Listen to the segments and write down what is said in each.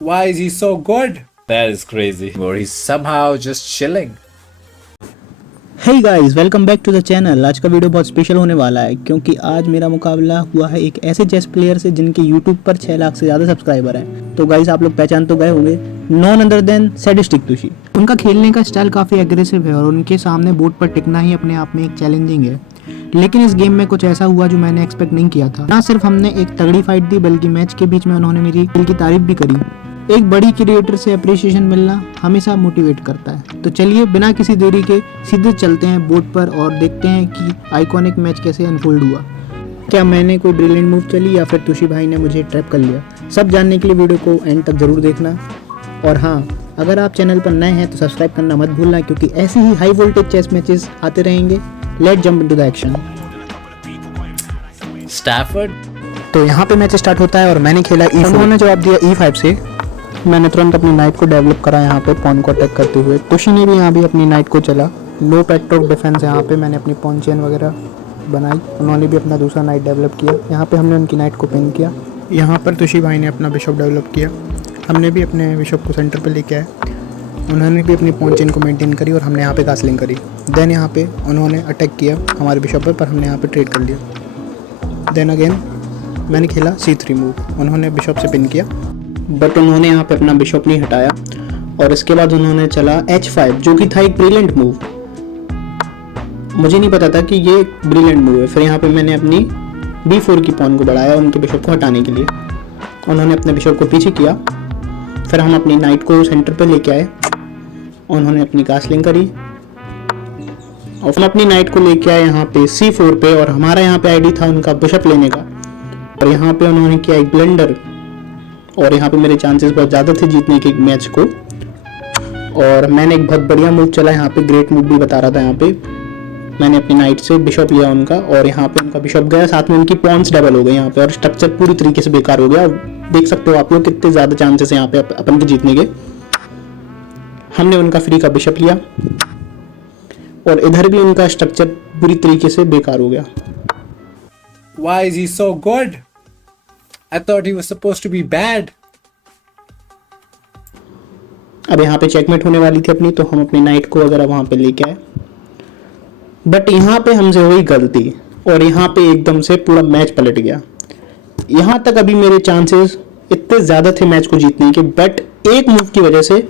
Why is he so good? That is crazy. Or he's somehow just chilling. Hey guys, welcome back to the channel. आज का video बहुत special होने वाला है क्योंकि आज मेरा मुकाबला हुआ है एक ऐसे चेस प्लेयर से जिनके यूट्यूब पर 6 लाख से ज़्यादा सब्सक्राइबर हैं। तो गाइस, आप लोग पहचान तो गए होंगे, नॉन अदर देन सैडिस्टिक तुषी। उनका खेलने का स्टाइल काफ़ी एग्रेसिव है और उनके सामने बोर्ड पर टिकना ही अपने आप में एक चैलेंजिंग है। लेकिन इस गेम में कुछ ऐसा हुआ जो मैंने एक्सपेक्ट नहीं किया था। ना सिर्फ हमने एक तगड़ी फाइट दी बल्कि मैच के बीच में उन्होंने मेरी दिल की तारीफ भी करी। एक बड़ी क्रिएटर से अप्रिसिएशन मिलना हमेशा मोटिवेट करता है। तो चलिए बिना किसी देरी के सीधे चलते हैं बोर्ड पर और देखते हैं कि आइकॉनिक मैच कैसे अनफोल्ड हुआ। क्या मैंने कोई ब्रिलियंट मूव चली या फिर तुषी भाई ने मुझे ट्रैप कर लिया? सब जानने के लिए वीडियो को एंड तक जरूर देखना। और हाँ, अगर आप चैनल पर नए हैं तो सब्सक्राइब करना मत भूलना क्योंकि ऐसे ही हाई वोल्टेज चेस मैचेस आते रहेंगे। Let jump into the action. Stafford? तो यहाँ पे मैच स्टार्ट होता है और मैंने खेला E4। उन्होंने जवाब दिया E5 से। मैंने तुरंत अपनी नाइट को डेवलप करा यहाँ पे पॉन को अटैक करते हुए। तुषी ने भी यहाँ भी अपनी नाइट को चला। लो पेट्रोक डिफेंस यहाँ पे मैंने अपनी पॉन चेन वगैरह बनाई। उन्होंने भी अपना दूसरा नाइट डेवलप किया। यहाँ पे हमने उनकी नाइट को पिन किया। यहाँ पर तुषी भाई ने अपना बिशप डेवलप किया। हमने भी अपने बिशप को सेंटर पर लेके आए। उन्होंने भी अपनी पॉन चेन को मेंटेन करी और हमने यहाँ पे कासलिंग करी। देन यहाँ पे उन्होंने अटैक किया हमारे बिशप पर हमने यहाँ पे ट्रेड कर लिया। देन अगेन मैंने खेला C3 मूव। उन्होंने बिशप से पिन किया बट उन्होंने यहाँ पे अपना बिशप नहीं हटाया और इसके बाद उन्होंने चला H5 जो कि था एक ब्रिलियंट मूव। मुझे नहीं पता था कि ये ब्रिलियंट मूव है। फिर यहाँ पे मैंने अपनी B4 की पॉन को बढ़ाया उनके बिशप को हटाने के लिए। उन्होंने अपने बिशप को पीछे किया। फिर हम अपनी नाइट को सेंटर पर लेके आए। उन्होंने अपनी कासलिंग करी और हम अपनी नाइट को लेके आए यहाँ पे C4 पे और हमारा यहाँ पे आईडी था उनका बिशप लेने का। और यहाँ पे उन्होंने किया एक ब्लंडर और यहाँ पे मेरे चांसेस बहुत ज़्यादा थे जीतने के मैच को। और मैंने एक बहुत बढ़िया मूव चला यहाँ पे, ग्रेट मूव भी बता रहा था। यहाँ पे मैंने अपनी नाइट से बिशप लिया उनका और यहाँ पे उनका बिशप गया, साथ में उनकी पॉन्स डबल हो गए यहाँ पे और स्ट्रक्चर पूरी तरीके से बेकार हो गया। देख सकते हो आप लोग कितने ज़्यादा चांसेस हैं यहाँ पे अपन के जीतने के। हमने उनका फ्री का बिशप लिया और इधर भी उनका स्ट्रक्चर पूरी तरीके से बेकार हो गया। Why is he so good? I thought he was supposed to be bad. अब यहाँ पे चेकमेट होने वाली थी अपनी, तो हम अपनी नाइट को अगर वहाँ पे लेके आए बट यहाँ पे हमसे हुई गलती और यहाँ पे एकदम से पूरा मैच पलट गया। यहाँ तक अभी मेरे चांसेस इतने ज़्यादा थे मैच को जीतने के बट एक मूव की वजह से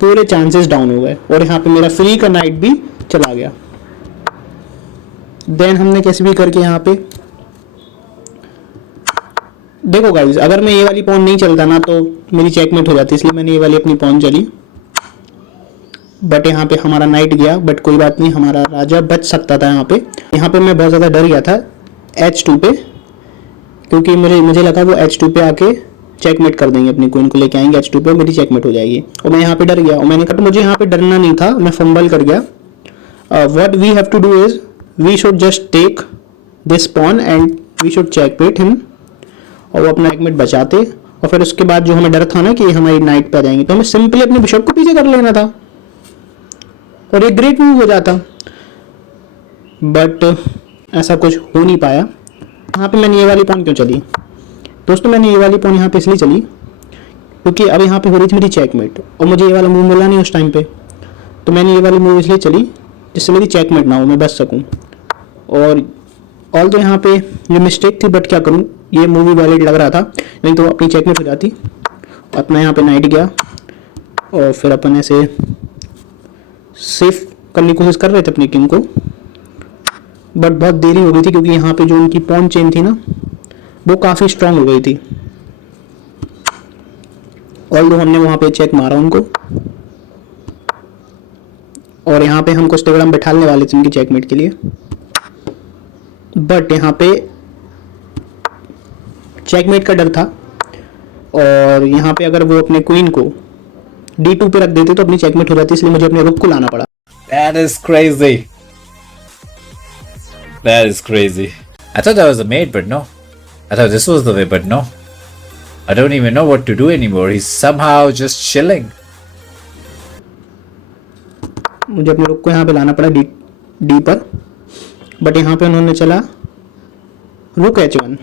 पूरे चांसेस डाउन हो गए और यहाँ पे मेरा फ्री का नाइट भी चला गया। देन हमने कैसे भी करके यहाँ पे देखो गाइस, अगर मैं ये वाली पॉन नहीं चलता ना तो मेरी चेकमेट हो जाती, इसलिए मैंने ये वाली अपनी पॉन चली। बट यहाँ पे हमारा नाइट गया बट कोई बात नहीं, हमारा राजा बच सकता था। यहाँ पे मैं बहुत ज़्यादा डर गया था H2 पे क्योंकि मुझे लगा वो H2 पे आके चेकमेट कर देंगे, अपनी क्वीन को लेके आएंगे H2 पे, मेरी चेकमेट हो जाएगी। और मैं यहाँ पे डर गया और मैंने कहा मुझे यहाँ पे डरना नहीं था, मैं फंबल कर गया। What we have to do is we should just take this pawn and we should checkmate him और वो अपना चेकमेट बचाते। और फिर उसके बाद जो हमें डर था ना कि हमारी नाइट पे आ जाएंगे, तो हमें सिंपली अपने बिशप को पीछे कर लेना था और एक ग्रेट मूव हो जाता। बट ऐसा कुछ हो नहीं पाया। यहाँ पे मैंने ये वाली पॉन क्यों चली दोस्तों? मैंने ये वाली पॉन यहाँ पे इसलिए चली क्योंकि अब यहाँ पे हो रही थी मेरी चेकमेट और मुझे ये वाला मूव मिला नहीं उस टाइम पे, तो मैंने ये वाली मूव इसलिए चली जिससे मेरी चेकमेट ना हो, मैं बच सकूँ। और ऑल तो यहाँ पे ये मिस्टेक थी बट क्या करूँ, ये मूवी वैलिड लग रहा था, नहीं तो अपनी चेकमेट हो जाती। अपना यहाँ पे नाइट गया और फिर अपन ऐसे सेफ करने की कोशिश कर रहे थे अपनी किंग को बट बहुत देरी हो गई थी क्योंकि यहाँ पे जो उनकी पॉन चेन थी ना वो काफ़ी स्ट्रांग हो गई थी। ऑल हमने वहाँ पे चेक मारा उनको और यहाँ पे हम कुछ तिगड़म बैठाने वाले थे उनकी चेकमेट के लिए बट यहाँ पे चेकमेट का डर था और यहाँ पे अगर वो अपने क्वीन को D2 पे रख देते तो अपनी चेकमेट हो जाती, इसलिए मुझे अपने रुक को लाना पड़ा। That is crazy. That is crazy. I thought that was a mate, but no. I thought this was the way, but no. I don't even know what to do anymore. He's somehow just chilling. मुझे अपने रुक को यहाँ पे लाना पड़ा D पर but यहाँ पे उन्होंने चला रुक H1।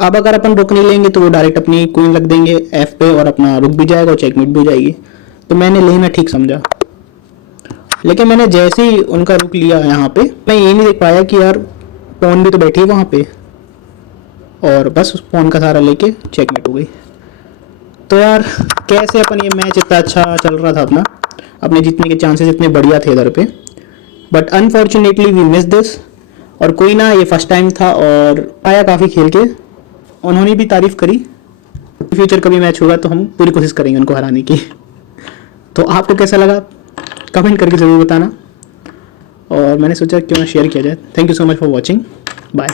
अब अगर अपन रुक नहीं लेंगे तो वो डायरेक्ट अपनी क्वीन रख देंगे एफ पे और अपना रुक भी जाएगा और चेकमेट भी हो जाएगी। तो मैंने लेना ठीक समझा, लेकिन मैंने जैसे ही उनका रुक लिया यहाँ पे, मैं ये नहीं देख पाया कि यार पॉन भी तो बैठी है वहाँ पे, और बस उस पॉन का सहारा लेके चेकमेट हो गई। तो यार कैसे अपन ये मैच इतना अच्छा चल रहा था अपने जीतने के चांसेस इतने बढ़िया थे इधर पे, but unfortunately we miss this. और कोई ना, ये फर्स्ट टाइम था और आया काफ़ी खेल के, उन्होंने भी तारीफ़ करी। फ्यूचर कभी मैच होगा तो हम पूरी कोशिश करेंगे उनको हराने की। तो आपको कैसा लगा कमेंट करके ज़रूर बताना, और मैंने सोचा क्यों ना शेयर किया जाए। Thank you so much for watching, bye.